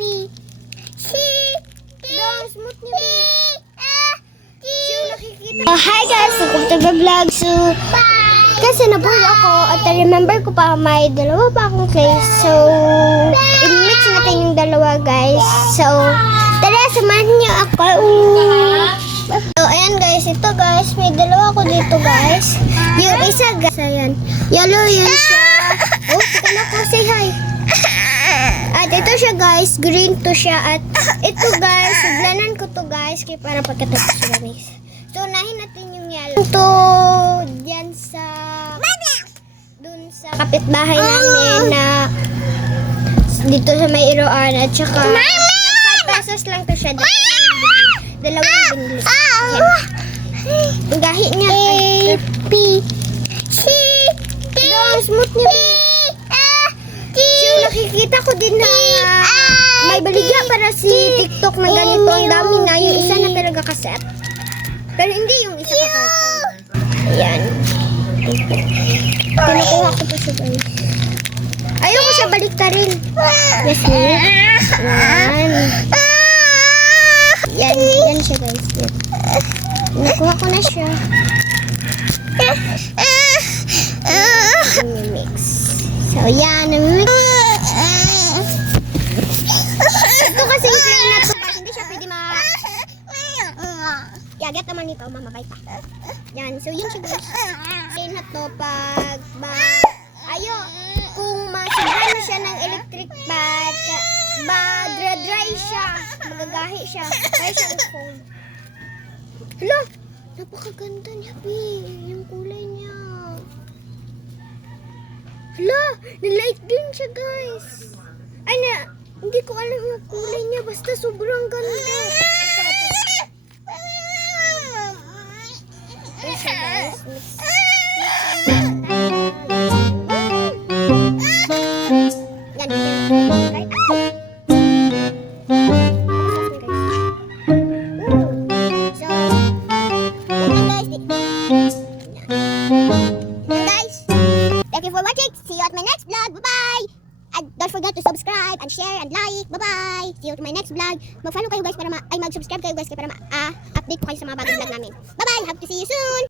P. C. Dong, smooth ni P. Hi guys! Welcome to the vlog. So, kasi nabulol ako at remember ko pa may dalawa pa akong case. So, i-mix natin yung dalawa guys. So, tara, samahan niyo ako. So, ayan guys. Ito guys. May dalawa ako dito guys. Yung isa guys. Ayan. Yellow yun siya. Oh, tignan ko. Say hi. At ito siya guys. Green to siya. At ito guys. Suglanan ko to guys. Kaya para pagkatapos siya mix. So, unahin natin yung yellow. Ito, dyan sa, dun sa kapitbahay namin na dito sa may Iroan. At saka, 5 pesos lang to siya. Dalawang binili. Ang gahi niya. A, P, C, D, smooth niya. So, nakikita ko din na may baligya para si TikTok na ganito. Ang dami na. Yung isa na talaga kaset. Pero hindi yung isa ka carton. Ayan. Kinukuha ko po siya guys. Ayoko siya balik ka rin. Yes, Yan. Yan siya guys. Yan. Nakuha ko na siya. Mix. So, yan. Mix. Ito kasi yung plain na ito. Hindi siya pwede get naman nito, mama, bye pa. Yan, so yun siya guys. Plain na to pag kung masigyan mo siya ng electric bat, dry siya, magagahi siya, kaya siya phone. Hala, napakaganda niya, P. Yung kulay niya. Hala, nalight green siya guys. Ay na, hindi ko alam yung kulay niya, basta sobrang ganda. Thank you for watching. See you at my next vlog. Bye-bye. And don't forget to subscribe and share and like. Bye-bye. See you to my next vlog. Mag-follow kayo guys para mag-subscribe kayo guys para ma-update ko kayo sa mga bagong vlog namin. Bye-bye. Hope to see you soon.